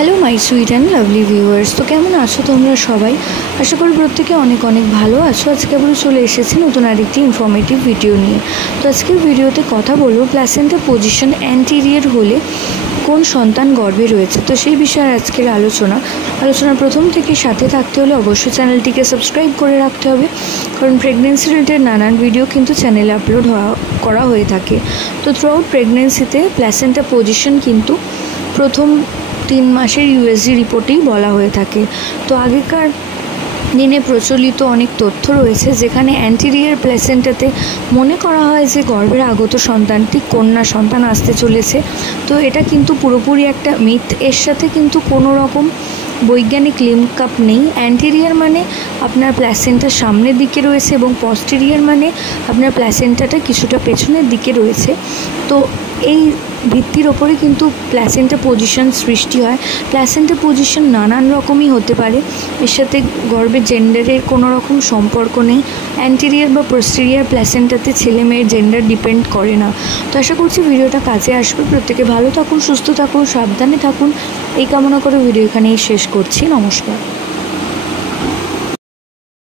Hello my sweet and lovely viewers. তো কেমন আছো তোমরা সবাই? আশা করি প্রত্যেকে অনেক অনেক ভালো আছো। আজকে আবার চলে এসেছি নতুন আরেকটি ইনফরমেটিভ ভিডিও নিয়ে। তো আজকের ভিডিওতে কথা বলবো প্ল্যাসেন্টা পজিশন অ্যান্টেরিয়র হলে কোন সন্তান গর্ভে রয়েছে। তো সেই বিষয়ে আজকের আলোচনার প্রথম থেকে সাথে থাকতে হলে অবশ্যই চ্যানেলটিকে সাবস্ক্রাইব করে রাখতে হবে, কারণ প্রেগনেন্সি রিলেটেড নানান ভিডিও কিন্তু চ্যানেলে আপলোড করা হয়ে থাকে। তো থ্রু আউট প্রেগনেন্সিতে প্ল্যাসেন্টা পজিশন কিন্তু প্রথম 3 মাসের ইউএসজি রিপোর্টেই বলা হয়ে থাকে। তো আগেকার দিনে প্রচলিত অনেক তথ্য রয়েছে যেখানে অ্যান্টেরিয়র প্ল্যাসেন্টাতে মনে করা হয় যে গর্ভের আগত সন্তানটি কন্যা সন্তান আসতে চলেছে। তো এটা কিন্তু পুরোপুরি একটা মিথ। এর সাথে কিন্তু কোনো রকম বৈজ্ঞানিক লিঙ্ক আপ নেই। অ্যান্টেরিয়র মানে আপনার প্ল্যাসেন্টার সামনের দিকে রয়েছে এবং পস্টেরিয়র মানে আপনার প্ল্যাসেন্টাটা কিছুটা পেছনের দিকে রয়েছে। তো এই ভিত্তির ওপরে কিন্তু প্ল্যাসেন্টা পজিশন সৃষ্টি হয়। প্ল্যাসেন্টা পজিশন নানান রকমই হতে পারে, এর সাথে গর্ভের জেন্ডারের কোনো রকম সম্পর্ক নেই। অ্যান্টেরিয়র বা পোস্টেরিয়র প্ল্যাসেন্টাতে ছেলে মেয়ের জেন্ডার ডিপেন্ড করে না। তো আশা করছি ভিডিওটা কাজে আসবে। প্রত্যেকে ভালো থাকুন, সুস্থ থাকুন, সাবধানে থাকুন, এই কামনা করে ভিডিও এখানেই শেষ করছি। নমস্কার।